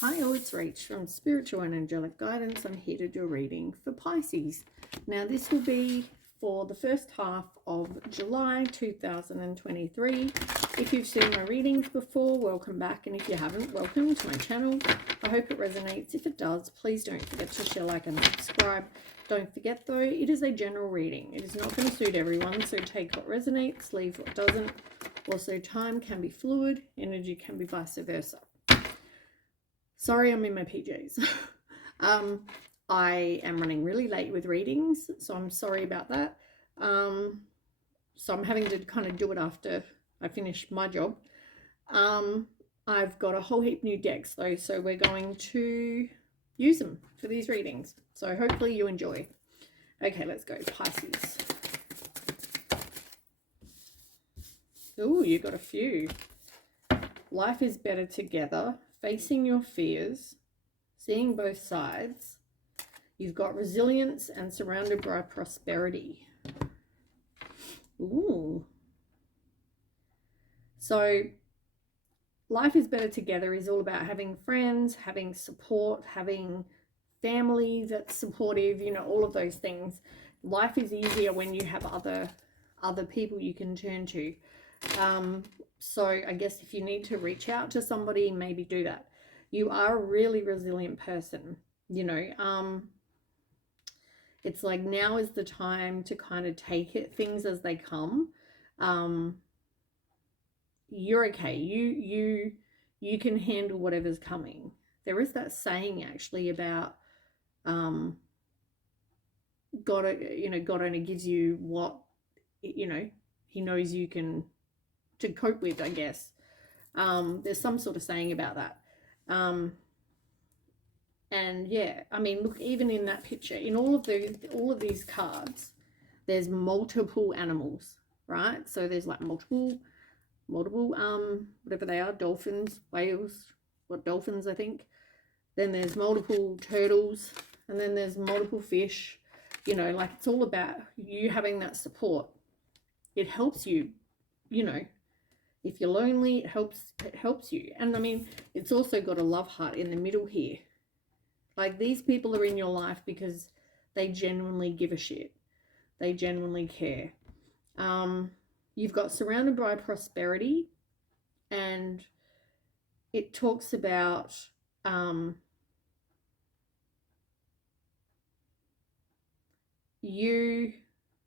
Hi all, it's Rach from Spiritual and Angelic Guidance. I'm here to do a reading for Pisces. Now this will be for the first half of July 2023. If you've seen my readings before, welcome back, and if you haven't, welcome to my channel. I hope it resonates. If it does, please don't forget to share, like, and subscribe. Don't forget though, it is a general reading. It is not going to suit everyone, so take what resonates, leave what doesn't. Also, time can be fluid, energy can be vice versa. Sorry, I'm in my PJs. I am running really late with readings, so I'm sorry about that. So I'm having to kind of do it after I finish my job. I've got a whole heap new decks though, so we're going to use them for these readings. So hopefully you enjoy. Okay, let's go. Pisces. Ooh, you got a few. Life is better together. Facing your fears, seeing both sides. You've got resilience and surrounded by prosperity. Ooh. So life is better together is all about having friends, having support, having family that's supportive, you know, all of those things. Life is easier when you have other people you can turn to. So I guess if you need to reach out to somebody, maybe do that. You are a really resilient person, you know. It's like now is the time to kind of take things as they come. You're okay. You can handle whatever's coming. There is that saying actually about God only gives you what, you know, he knows you can to cope with, I guess. There's some sort of saying about that. And yeah, I mean, look, even in that picture, in all of these cards, there's multiple animals, right? So there's like multiple whatever they are, dolphins, whales, dolphins, I think. Then there's multiple turtles, and then there's multiple fish. You know, like it's all about you having that support. It helps you, you know. If you're lonely, it helps you. And I mean, it's also got a love heart in the middle here. Like these people are in your life because they genuinely give a shit. They genuinely care. You've got surrounded by prosperity, and it talks about you,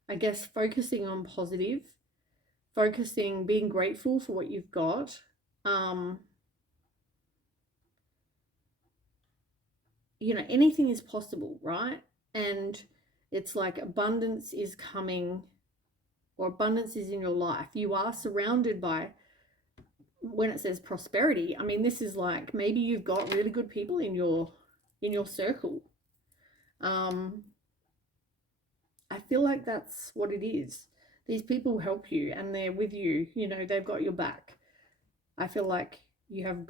I guess, focusing on positive, being grateful for what you've got. You know, anything is possible, right? And it's like abundance is coming, or abundance is in your life. You are surrounded by, when it says prosperity, I mean, this is like maybe you've got really good people in your circle. I feel like that's what it is. These people help you and they're with you, you know, they've got your back. I feel like you have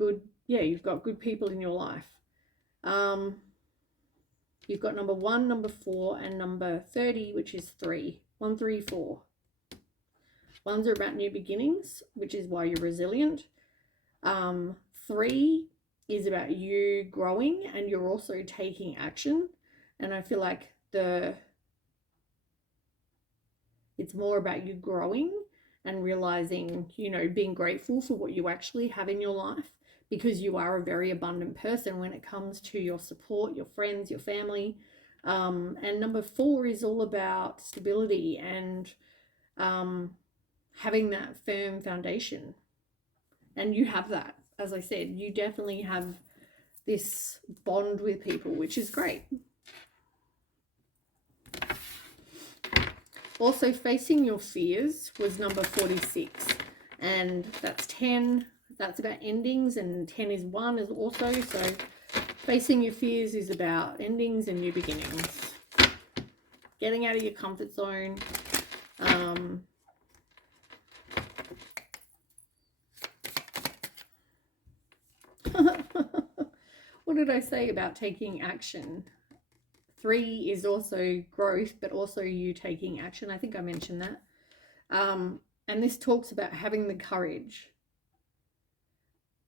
you've got good people in your life. You've got number 1, number 4, and number 30, which is 3. 1, 3, 4. Ones are about new beginnings, which is why you're resilient. 3 is about you growing and you're also taking action. And I feel like it's more about you growing and realizing, you know, being grateful for what you actually have in your life, because you are a very abundant person when it comes to your support, your friends, your family. And number 4 is all about stability and having that firm foundation. And you have that. As I said, you definitely have this bond with people, which is great. Also, facing your fears was number 46, and that's 10. That's about endings, and 10 is 1 is also. So facing your fears is about endings and new beginnings, getting out of your comfort zone. What did I say about taking action? 3 is also growth, but also you taking action. I think I mentioned that. And this talks about having the courage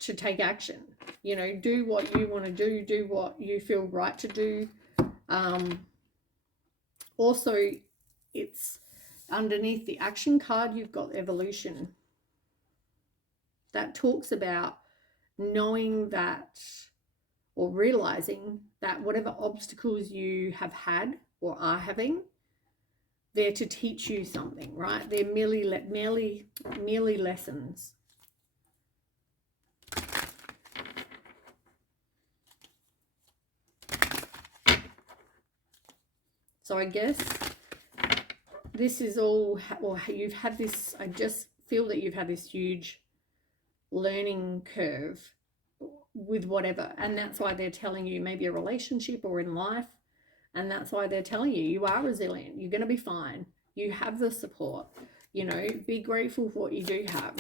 to take action. You know, do what you want to do what you feel right to do. Also, it's underneath the action card, you've got evolution. That talks about knowing that, or realizing that whatever obstacles you have had or are having, they're to teach you something, right? They're merely lessons. So I guess this is all, or you've had this, I just feel that you've had this huge learning curve with whatever, and that's why they're telling you, maybe a relationship or in life, and that's why they're telling you, you are resilient, you're going to be fine, you have the support, you know, be grateful for what you do have.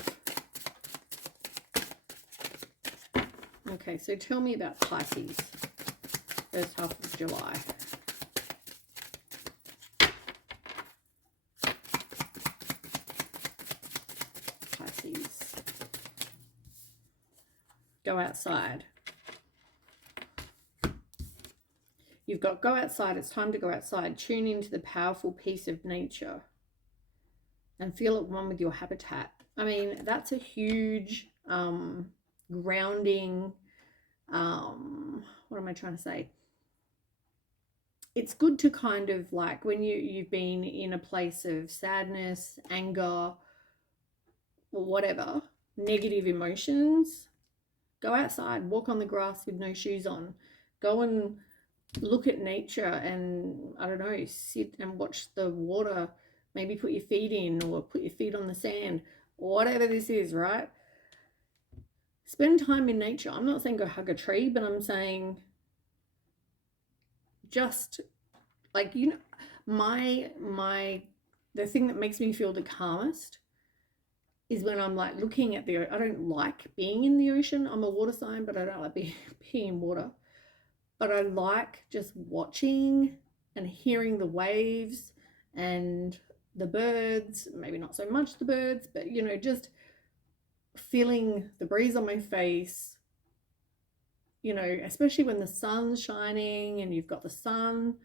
Okay, so tell me about Pisces, first half of July. Pisces. Go outside. You've got go outside. It's time to go outside. Tune into the powerful peace of nature and feel at one with your habitat. I mean, that's a huge grounding. What am I trying to say? It's good to kind of like when you've been in a place of sadness, anger, or whatever, negative emotions, go outside, walk on the grass with no shoes on, go and look at nature and, I don't know, sit and watch the water, maybe put your feet in or put your feet on the sand, or whatever this is, right? Spend time in nature. I'm not saying go hug a tree, but I'm saying just like, you know, the thing that makes me feel the calmest is when I'm like looking at I don't like being in the ocean. I'm a water sign, but I don't like being in water. But I like just watching and hearing the waves and the birds, maybe not so much the birds, but, you know, just feeling the breeze on my face, you know, especially when the sun's shining and you've got the sun,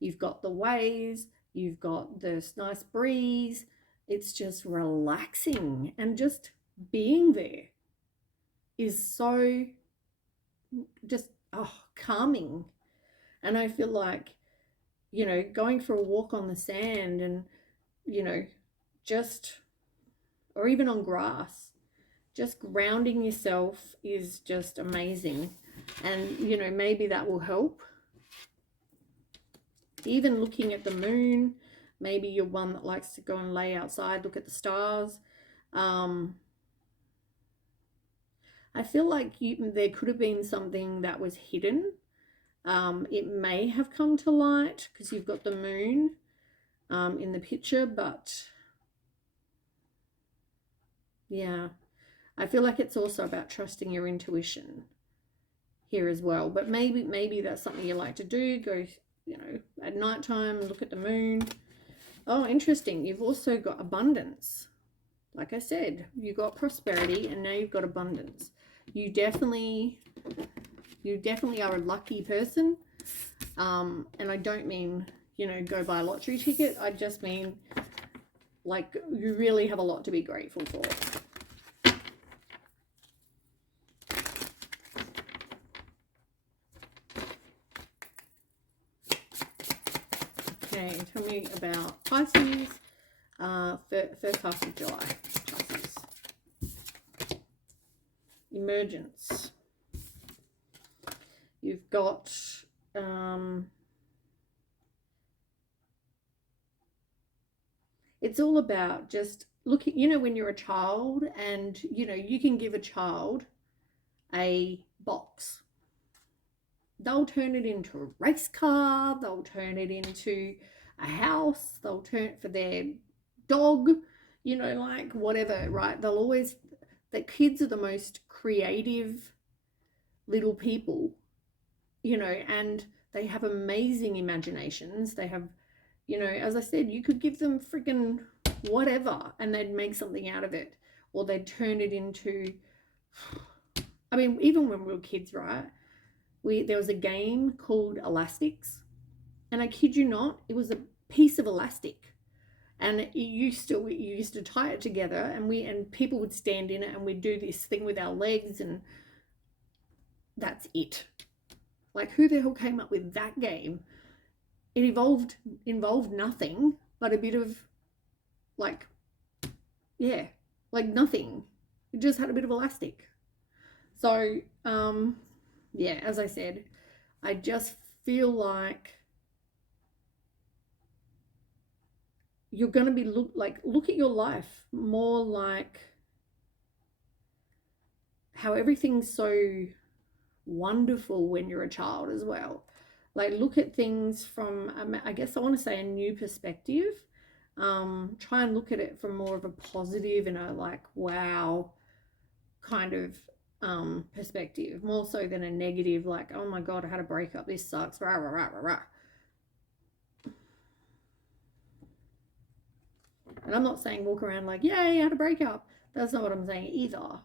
you've got the waves, you've got this nice breeze. It's just relaxing, and just being there is so just calming. And I feel like, you know, going for a walk on the sand and, you know, just, or even on grass, just grounding yourself is just amazing. And, you know, maybe that will help. Even looking at the moon, maybe you're one that likes to go and lay outside, look at the stars. I feel like there could have been something that was hidden. It may have come to light because you've got the moon in the picture, but yeah, I feel like it's also about trusting your intuition here as well. But maybe that's something you like to do. Go, you know, at nighttime, look at the moon. Oh, interesting. You've also got abundance. Like I said, you've got prosperity and now you've got abundance. You definitely are a lucky person. And I don't mean, you know, go buy a lottery ticket. I just mean like you really have a lot to be grateful for. Okay, tell me about Pisces, first half of July. Pisces. Emergence. You've got it's all about just looking, you know, when you're a child and, you know, you can give a child a box. They'll turn it into a race car, they'll turn it into a house, they'll turn it for their dog, you know, like whatever, right? They'll always, the kids are the most creative little people, you know, and they have amazing imaginations. They have, you know, as I said, you could give them freaking whatever and they'd make something out of it, or they'd turn it into I mean, even when we were kids, right? There was a game called Elastics, and I kid you not, it was a piece of elastic, and you used to tie it together, and people would stand in it, and we'd do this thing with our legs, and that's it. Like, who the hell came up with that game? It involved nothing but a bit of, like, yeah, like nothing. It just had a bit of elastic. So, yeah, as I said, I just feel like you're going to be look at your life more like how everything's so wonderful when you're a child as well. Like, look at things from, I guess I want to say, a new perspective. Try and look at it from more of a positive and a like, wow, kind of perspective, more so than a negative, like, oh my God, I had a breakup, this sucks, rah, rah, rah, rah, rah. And I'm not saying walk around like, yay, I had a breakup. That's not what I'm saying either.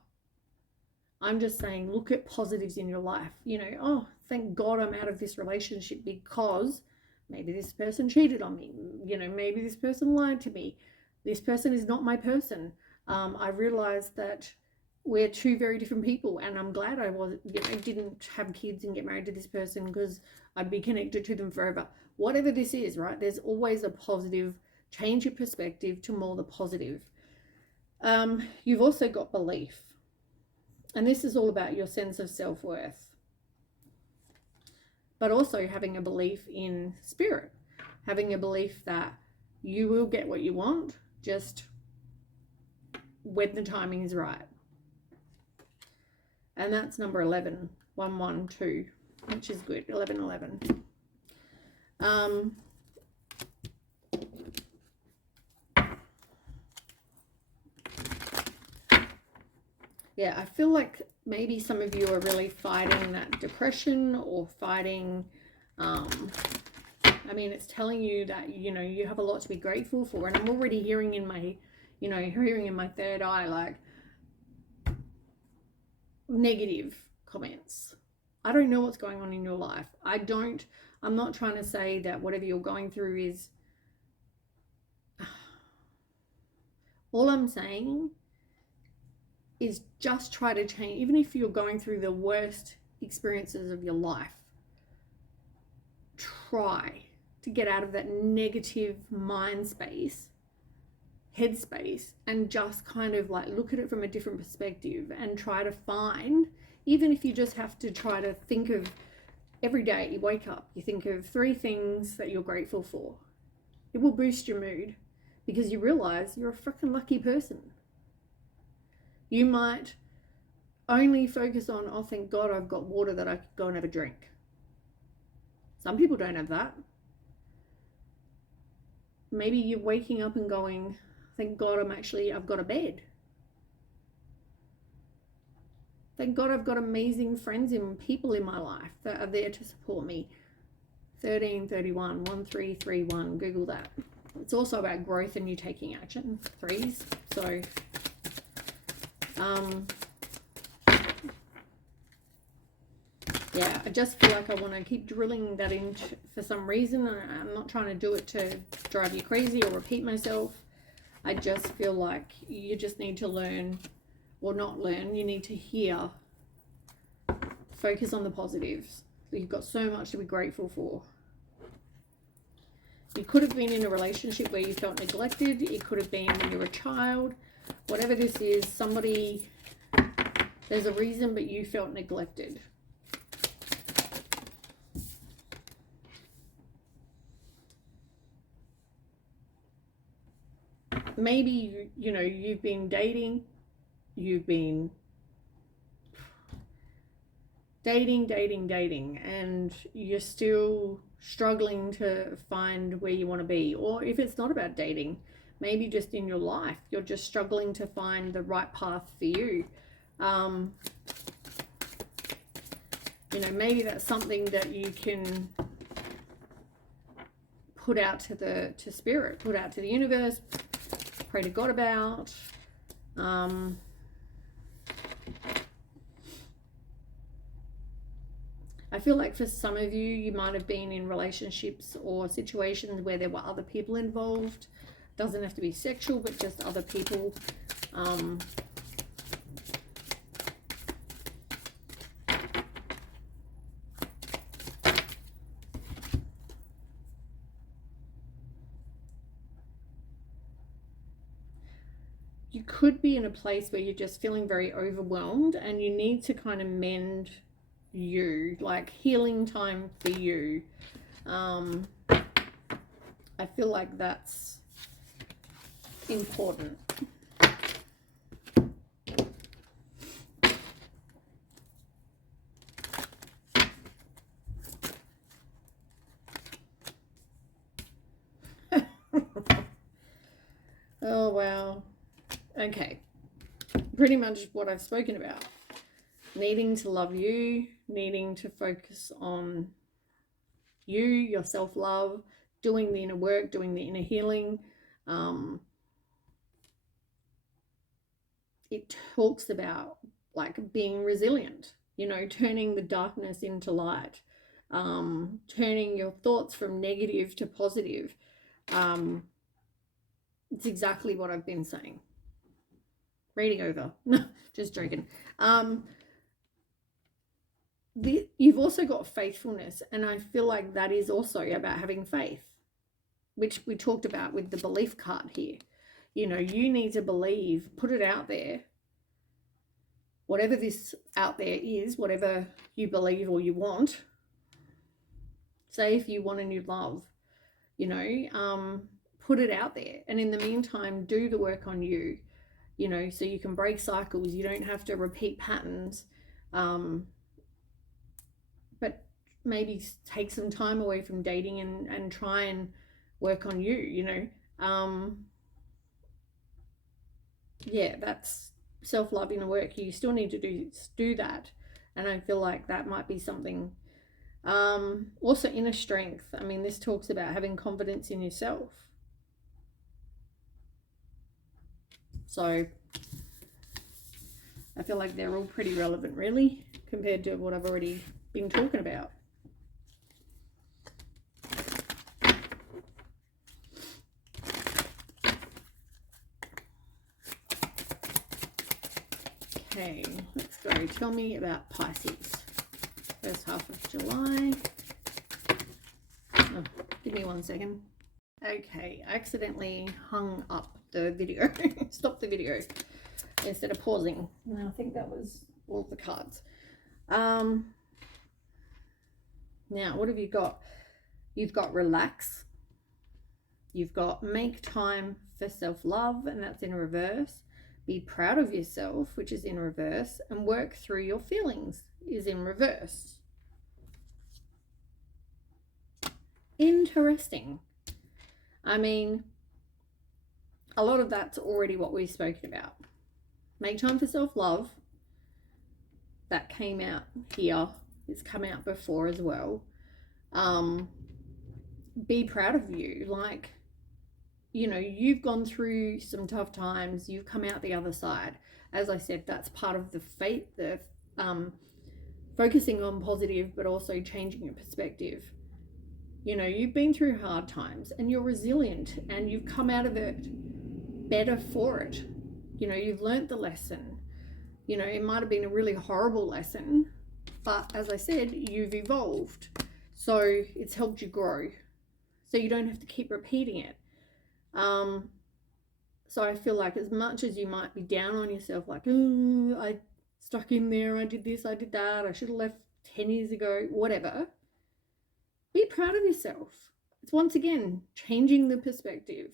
I'm just saying look at positives in your life. You know, oh, thank God I'm out of this relationship because maybe this person cheated on me. You know, maybe this person lied to me. This person is not my person. I realized that we're two very different people, and I'm glad I didn't have kids and get married to this person because I'd be connected to them forever. Whatever this is, right? There's always a positive. Change your perspective to more the positive. You've also got belief. And this is all about your sense of self-worth. But also having a belief in spirit. Having a belief that you will get what you want, just when the timing is right. And that's number 11, 112, which is good, 1111. Yeah, I feel like maybe some of you are really fighting that depression or fighting, I mean, it's telling you that, you know, you have a lot to be grateful for. And I'm already hearing in my, you know, hearing in my third eye, like, negative comments. I don't know what's going on in your life. I'm not trying to say that whatever you're going through is, all I'm saying is just try to change. Even if you're going through the worst experiences of your life, try to get out of that negative mind space, headspace, and just kind of like look at it from a different perspective and try to find, even if you just have to try to think of every day you wake up, you think of 3 things that you're grateful for. It will boost your mood because you realize you're a freaking lucky person. You might only focus on, oh, thank God I've got water that I could go and have a drink. Some people don't have that. Maybe you're waking up and going, thank God I've got a bed. Thank God I've got amazing friends and people in my life that are there to support me. 1331, 1331, Google that. It's also about growth and you taking action, 3s. So, yeah, I just feel like I want to keep drilling that in for some reason. I'm not trying to do it to drive you crazy or repeat myself. I just feel like you just need to learn, or not learn, you need to hear, focus on the positives. You've got so much to be grateful for. You could have been in a relationship where you felt neglected. It could have been when you were a child. Whatever this is, there's a reason, but you felt neglected. Maybe, you know, you've been dating, and you're still struggling to find where you want to be. Or if it's not about dating, maybe just in your life, you're just struggling to find the right path for you. You know, maybe that's something that you can put out to spirit, put out to the universe, pray to God about. I feel like for some of you, you might have been in relationships or situations where there were other people involved. Doesn't have to be sexual, but just other people. You could be in a place where you're just feeling very overwhelmed and you need to kind of mend you, like healing time for you. I feel like that's important. Oh, wow. Okay. Pretty much what I've spoken about. Needing to love you, needing to focus on you, your self-love, doing the inner work, doing the inner healing. It talks about like being resilient, you know, turning the darkness into light, turning your thoughts from negative to positive. It's exactly what I've been saying. Reading over. No, just joking. You've also got faithfulness, and I feel like that is also about having faith, which we talked about with the belief card here. You know, you need to believe, put it out there. Whatever this out there is, whatever you believe or you want. Say if you want a new love, you know, put it out there. And in the meantime, do the work on you, you know, so you can break cycles. You don't have to repeat patterns. But maybe take some time away from dating and try and work on you, you know. Yeah, that's self-love inner work. You still need to do that. And I feel like that might be something. Also inner strength. I mean, this talks about having confidence in yourself. So I feel like they're all pretty relevant, really, compared to what I've already been talking about. Okay, let's go. Tell me about Pisces. First half of July. Oh, give me 1 second. Okay, I accidentally hung up the video. Stop the video instead of pausing. And I think that was all the cards. Now, what have you got? You've got relax. You've got make time for self-love, and that's in reverse. Be proud of yourself, which is in reverse, and work through your feelings is in reverse. Interesting. I mean, a lot of that's already what we've spoken about. Make time for self-love. That came out here. It's come out before as well. Be proud of you. Like, you know, you've gone through some tough times. You've come out the other side. As I said, that's part of the faith, the focusing on positive, but also changing your perspective. You know, you've been through hard times and you're resilient and you've come out of it better for it. You know, you've learnt the lesson. You know, it might have been a really horrible lesson, but as I said, you've evolved. So it's helped you grow. So you don't have to keep repeating it. So I feel like as much as you might be down on yourself, like, oh, I stuck in there, I did this, I did that, I should have left 10 years ago, whatever, be proud of yourself. It's once again changing the perspective,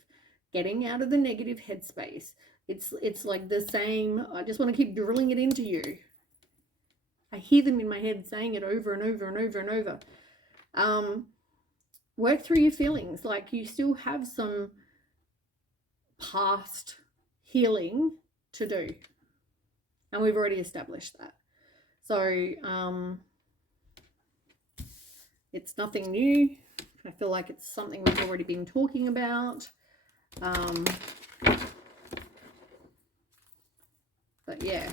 getting out of the negative headspace. It's like the same, I just want to keep drilling it into you. I hear them in my head saying it over and over and over and over. Work through your feelings. Like, you still have some past healing to do, and we've already established that. So it's nothing new. I feel like it's something we've already been talking about. But yeah,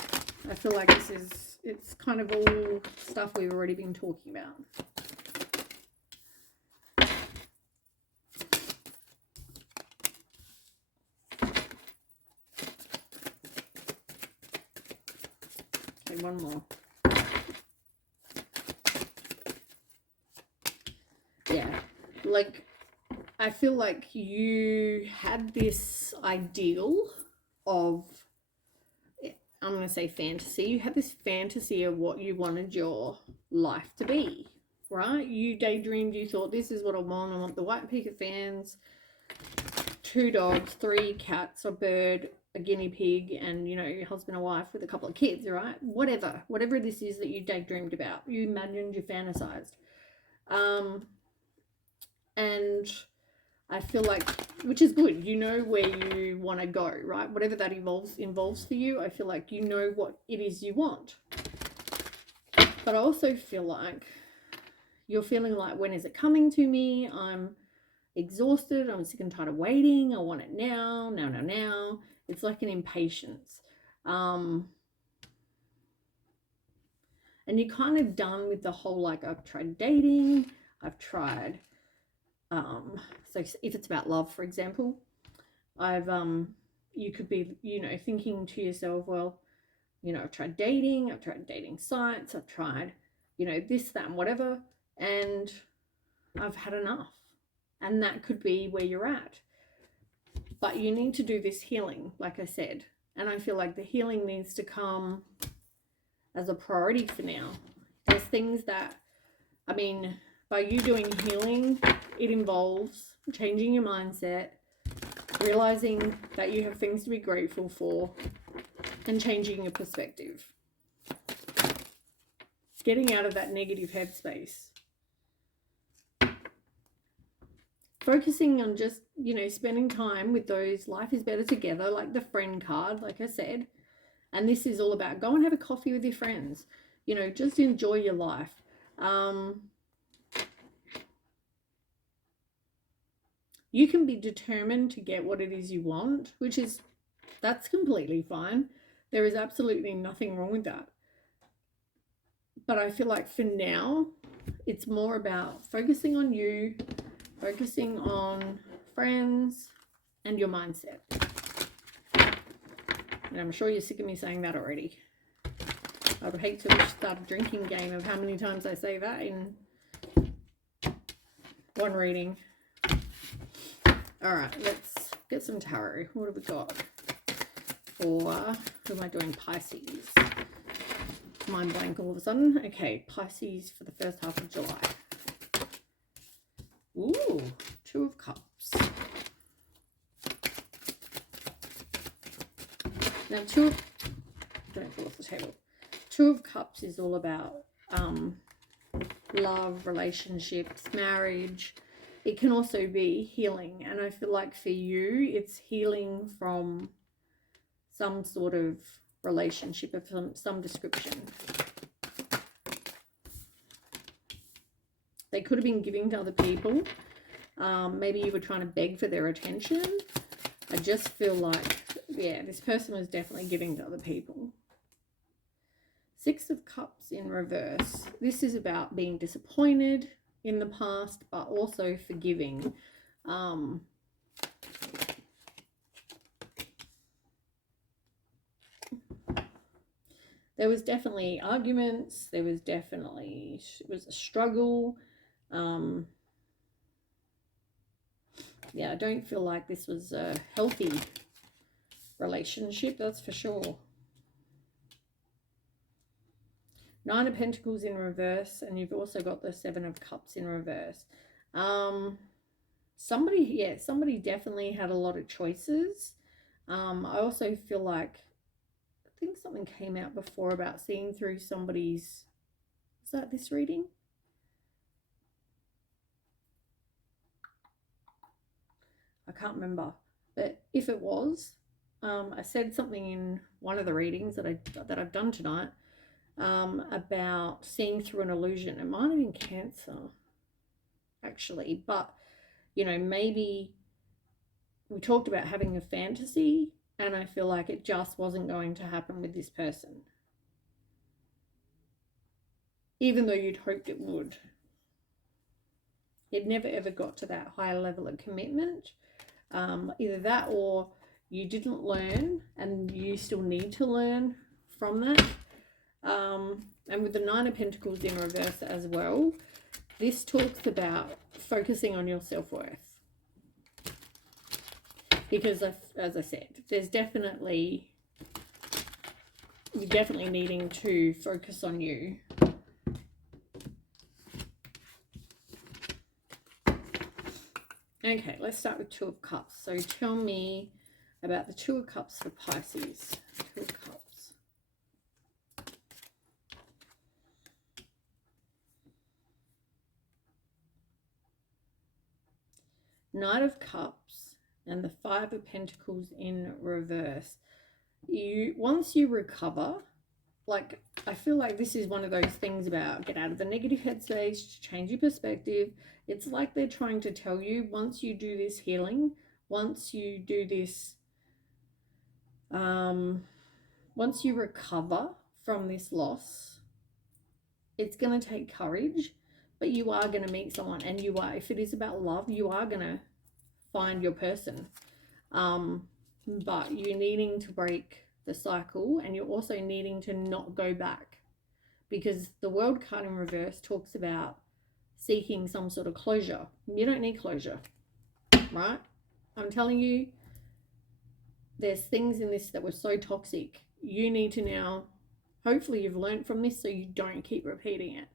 I feel like this it's kind of all stuff we've already been talking about. Okay, one more. Yeah, like I feel like you had this ideal of, I'm going to say fantasy. You had this fantasy of what you wanted your life to be, right? You daydreamed, you thought, this is what I want. I want the white picket fans, 2 dogs, 3 cats, a bird, a guinea pig, and, you know, your husband and wife with a couple of kids, right? Whatever this is that you daydreamed about, you imagined, you fantasized. And I feel like, which is good, you know where you want to go, right? Whatever that involves for you, I feel like you know what it is you want. But I also feel like you're feeling like, when is it coming to me? I'm exhausted. I'm sick and tired of waiting. I want it now. It's like an impatience. And you're kind of done with the whole, like, I've tried dating. I've tried, so if it's about love, for example, you could be, you know, thinking to yourself, well, you know, I've tried dating sites, I've tried, you know, this, that, and whatever, and I've had enough. And that could be where you're at. But you need to do this healing, like I said. And I feel like the healing needs to come as a priority for now. There's things that, I mean, by you doing healing, it involves changing your mindset, realizing that you have things to be grateful for, and changing your perspective. Getting out of that negative headspace. Focusing on just, you know, spending time with those life is better together, like the friend card, like I said. And this is all about go and have a coffee with your friends. You know, just enjoy your life. You can be determined to get what it is you want, that's completely fine. There is absolutely nothing wrong with that. But I feel like for now, it's more about focusing on you, focusing on friends, and your mindset. And I'm sure you're sick of me saying that already. I would hate to start a drinking game of how many times I say that in one reading. All right, let's get some tarot. What have we got for, who am I doing? Pisces. Mind blank all of a sudden. Okay, Pisces for the first half of July. Ooh, 2 of Cups. Now, don't fall off the table. 2 of Cups is all about love, relationships, marriage. It can also be healing. And I feel like for you, it's healing from some sort of relationship of some description. They could have been giving to other people. Maybe you were trying to beg for their attention. I just feel like, yeah, this person was definitely giving to other people. 6 of Cups in reverse. This is about being disappointed in the past, but also forgiving. There was definitely arguments. It was a struggle. Yeah, I don't feel like this was a healthy relationship, that's for sure. 9 of Pentacles in reverse, and you've also got the 7 of Cups in reverse. Somebody definitely had a lot of choices. I also feel like, I think something came out before about seeing through somebody's, is that this reading? I can't remember, but if it was, I said something in one of the readings that I've done tonight about seeing through an illusion. It might have been Cancer, actually, but you know, maybe we talked about having a fantasy, and I feel like it just wasn't going to happen with this person. even though you'd hoped it would. It never ever got to that higher level of commitment. Either that, or you didn't learn and you still need to learn from that. And with the Nine of Pentacles in reverse as well, this talks about focusing on your self-worth. Because, as I said, there's definitely, you're definitely needing to focus on you. Okay, let's start with Two of Cups. So tell me about the Two of Cups for Pisces. Two of Cups. Knight of Cups and the Five of Pentacles in reverse. Once you recover, like, I feel like this is one of those things about get out of the negative headspace, change your perspective. It's like they're trying to tell you, once you do this healing, once you do this, once you recover from this loss, it's going to take courage, but you are going to meet someone, and you are, if it is about love, you are going to find your person. But you're needing to break the cycle, and you're also needing to not go back, because the World card in reverse talks about seeking some sort of closure. You don't need closure, right? I'm telling you, there's things in this that were so toxic. You need to now, hopefully you've learned from this so you don't keep repeating it.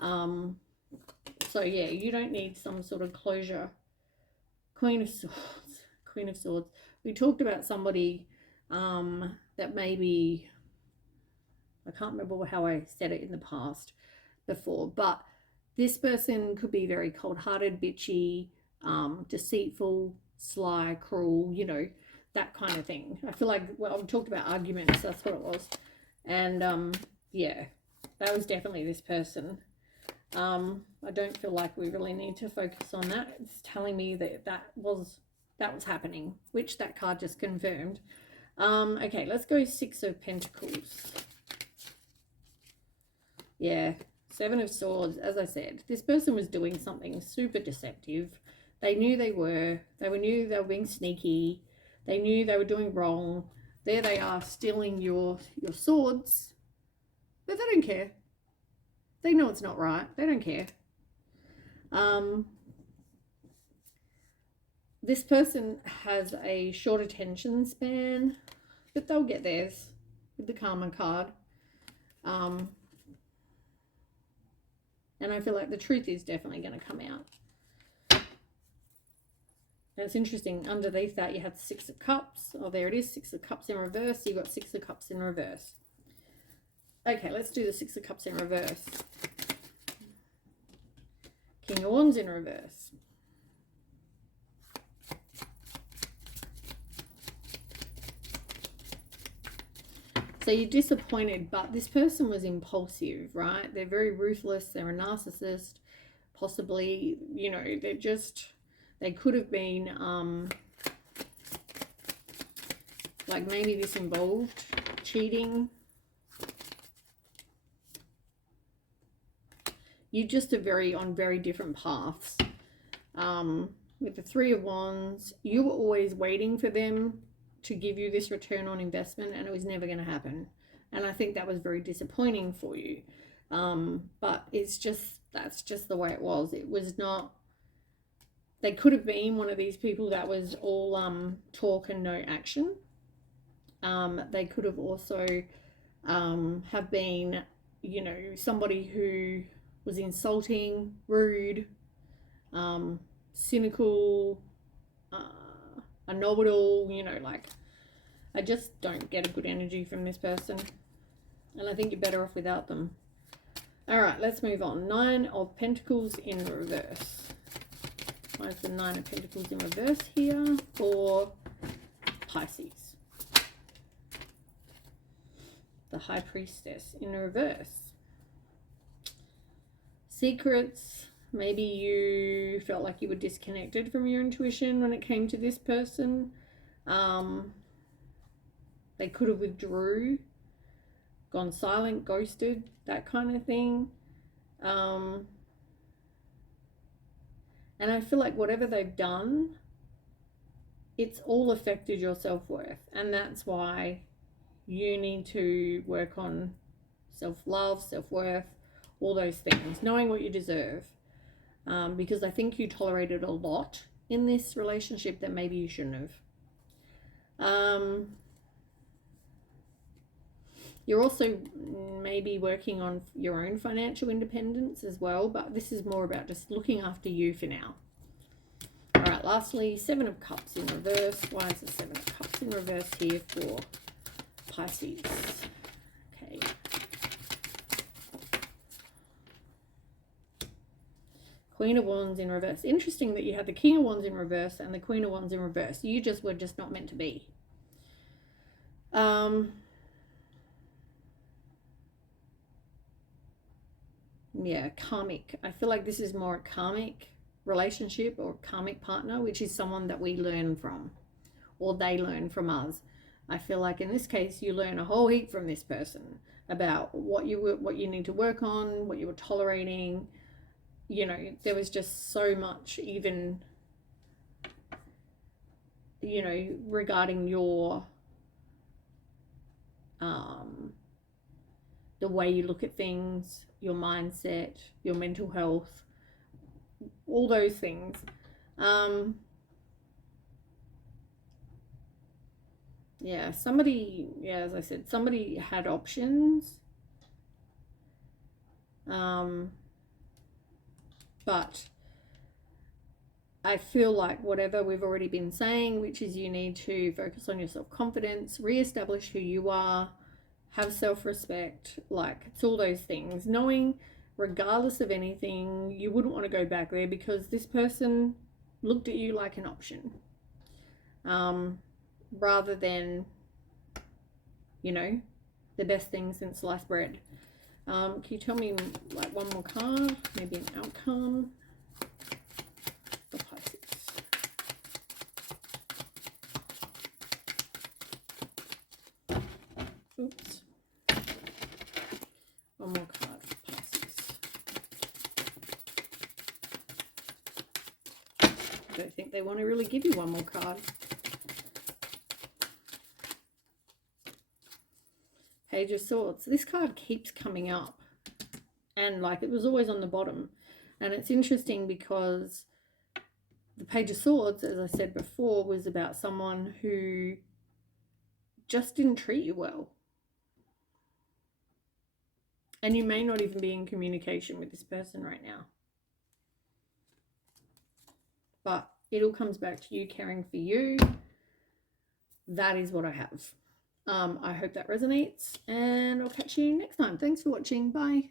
So yeah, you don't need some sort of closure. Queen of Swords. Queen of Swords. We talked about somebody that maybe, I can't remember how I said it in the past before, but this person could be very cold-hearted, bitchy, deceitful, sly, cruel, you know, that kind of thing. I feel like, well, I've talked about arguments, that's what it was. And yeah, that was definitely this person. I don't feel like we really need to focus on that. It's telling me that that was happening, which that card just confirmed. Okay, let's go Six of Pentacles. Yeah, Seven of Swords. As I said, this person was doing something super deceptive. They knew they were being sneaky. They knew they were doing wrong. There they are, stealing your swords, but they don't care. They know it's not right. They don't care. This person has a short attention span, but they'll get theirs with the Karma card. And I feel like the truth is definitely going to come out. And it's interesting, underneath that you have Six of Cups. Oh, there it is, Six of Cups in reverse. You've got Six of Cups in reverse. Okay, let's do the Six of Cups in reverse. King of Wands in reverse. So you're disappointed, but this person was impulsive, right? They're very ruthless. They're a narcissist. Possibly, you know, they could have been, like maybe this involved cheating. You just are on very different paths. With the Three of Wands, you were always waiting for them to give you this return on investment, and it was never going to happen. And I think that was very disappointing for you. But that's just the way it was. It was not, they could have been one of these people that was all talk and no action. They could have also have been, you know, somebody who was insulting, rude, cynical, a know-it-all, you know, like, I just don't get a good energy from this person, and I think you're better off without them. All right, let's move on. Nine of Pentacles in reverse. Why is the Nine of Pentacles in reverse here for Pisces? The High Priestess in reverse. Secrets. Maybe you felt like you were disconnected from your intuition when it came to this person. They could have withdrew, gone silent, ghosted, that kind of thing. And I feel like whatever they've done, it's all affected your self-worth. And that's why you need to work on self-love, self-worth, all those things, knowing what you deserve. Because I think you tolerated a lot in this relationship that maybe you shouldn't have. You're also maybe working on your own financial independence as well, but this is more about just looking after you for now. All right, lastly, Seven of Cups in reverse. Why is the Seven of Cups in reverse here for Pisces? Okay. Queen of Wands in reverse. Interesting that you had the King of Wands in reverse and the Queen of Wands in reverse. You just were just not meant to be. Yeah, karmic. I feel like this is more a karmic relationship or karmic partner, which is someone that we learn from or they learn from us. I feel like in this case you learn a whole heap from this person about what you need to work on, what you were tolerating. You know, there was just so much, even, you know, regarding your the way you look at things, your mindset, your mental health, all those things. Yeah, somebody, yeah, as I said, somebody had options. But I feel like whatever we've already been saying, which is you need to focus on your self-confidence, reestablish who you are, have self-respect, like it's all those things. Knowing regardless of anything, you wouldn't want to go back there because this person looked at you like an option. Rather than, you know, the best thing since sliced bread. Can you tell me like one more card, maybe an outcome for Pisces? Oops. One more card for Pisces. I don't think they want to really give you one more card. Page of Swords. This card keeps coming up and like it was always on the bottom, and it's interesting because the Page of Swords, as I said before, was about someone who just didn't treat you well, and you may not even be in communication with this person right now, but it all comes back to you caring for you. That is what I have. I hope that resonates, and I'll catch you next time. Thanks for watching. Bye.